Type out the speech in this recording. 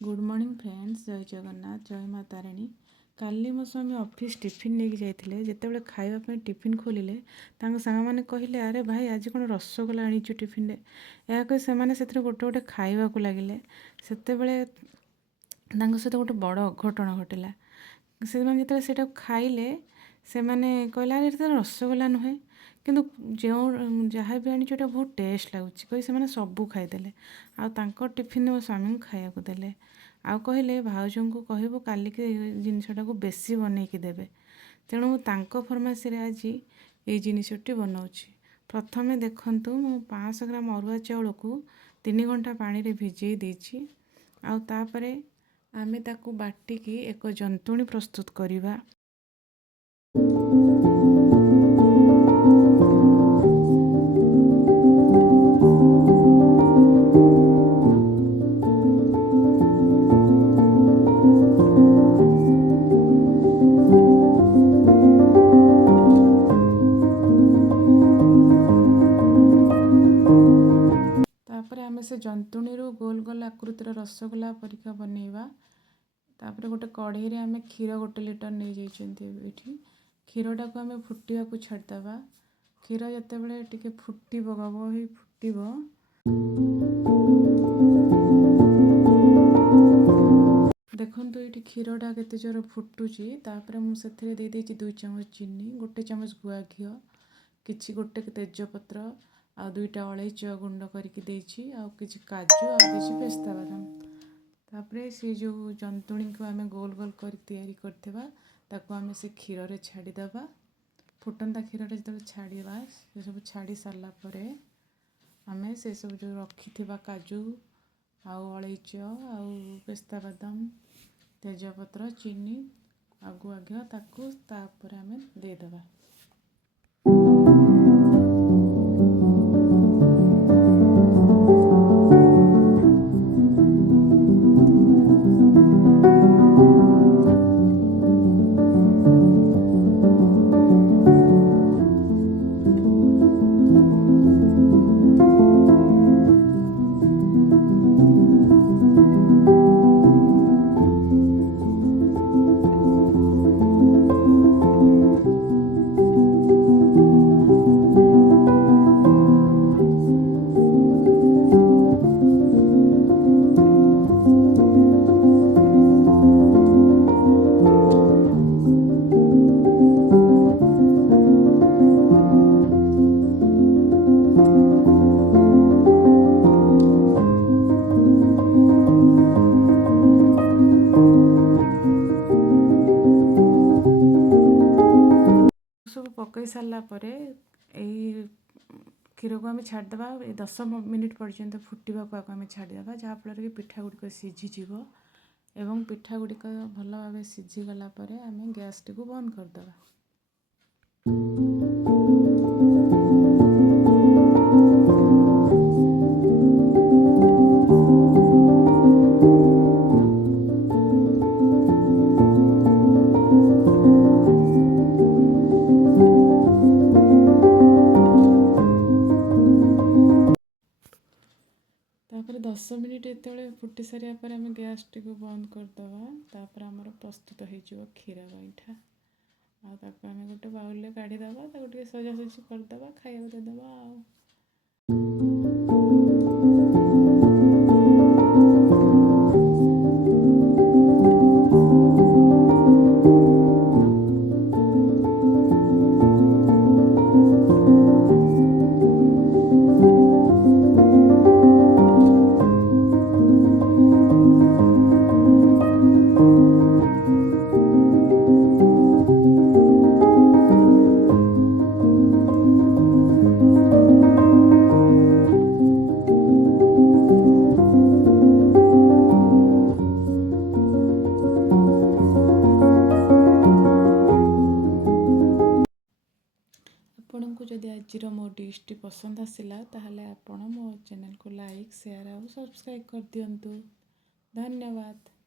Good morning friends, जय जगन्नाथ, जय माँ तारिणी। काली मो स्वामी ऑफिस टिफिन लेके जाइए जितेबाला खावाई टिफिन खोलिले सांग कहले अरे भाई आज कौन रसगोला आनीचु टिफिन या कही से गोटे गोटे खावा लगिले से सहित गोटे बड़ अघटन घटला। से जो खाइले से कहले अरे ये रसगोला नुहे किंतु जो जहाँ भी आनीचु बहुत टेस्ट लगुच कही से सबू खाईदे आ टिफिन मो स्वामी को खाया देले आउ कहले भाउज को कहबो कालिके जिनसटा को बेसी बनईकी देबे। तेणु तांको फरमासी रे आज ये जिनसटी बनाऊँगी। प्रथमे देखंतु मु 500 ग्राम अरुआ चाउल को 3 घंटा पानी रे भिजई देछि आउ तापरे आमे ताकू बाटिकी एक जंतुणी प्रस्तुत करिबा। आमे से जंतुणी रो गोल गोल आकृतिर रसगोला परिका बनैबा। तापरे गोटे कढ़ई रे आमे क्षीर 1 लीटर नहीं जाइछन्ती। एठी क्षीरटा को आमे फुटिया को छाड़दबा। क्षीर जते बेले टिके फुटिबो गबो ही फुटिबो देखंतु ये क्षीरटा केते जोर फुटुची। तापरे मु सेथिरे दे देछि 2 चम्मच चीनी, 1 चम्मच गुआ घिओ, किछि गोटे तेजपत्र आ 2टा अलैच गुंड करके देछि आ किछि काजू आ किछि पेस्ता बादाम। तापरे से जो जंतुणी को आमे गोल गोल कर तैयारी करथिबा ताको आमे से क्षीर रे छाड़ी दबा। फुटंता क्षीर रे जते छाड़ीबा से सब छाड़ी सारला परे आमे से सब जो रखिथिबा काजू आ अलैच आ पेस्ता बादाम, तेजपत्र, चीनी आ गुआ घिओ ताको तापर आमे दे दबा। सब पकई सारा पर क्षीर को आम छाड़देवा 10 मिनिट पर्यंत फुटा को आम छाड़देवा जहाँफल कि पिठा गुड़िक सीझीज एवं पिठा गुड़िक भल भाव सीझीगला आम गैस टी को बंद करदेवा। तापर 10 मिनिट ये फुटी सारा पर आम गैस टी को बंद करदेवा। तापर आमर प्रस्तुत हो क्षीर गईठा आम गोटे बाउल काढ़ीदे सजासजी करदे खाया देदेबा। आपको जदि आज मो डिशटी पसंद आसला ताहले आपण मो चैनल को लाइक, शेयर और सब्सक्राइब कर दियंतु। धन्यवाद।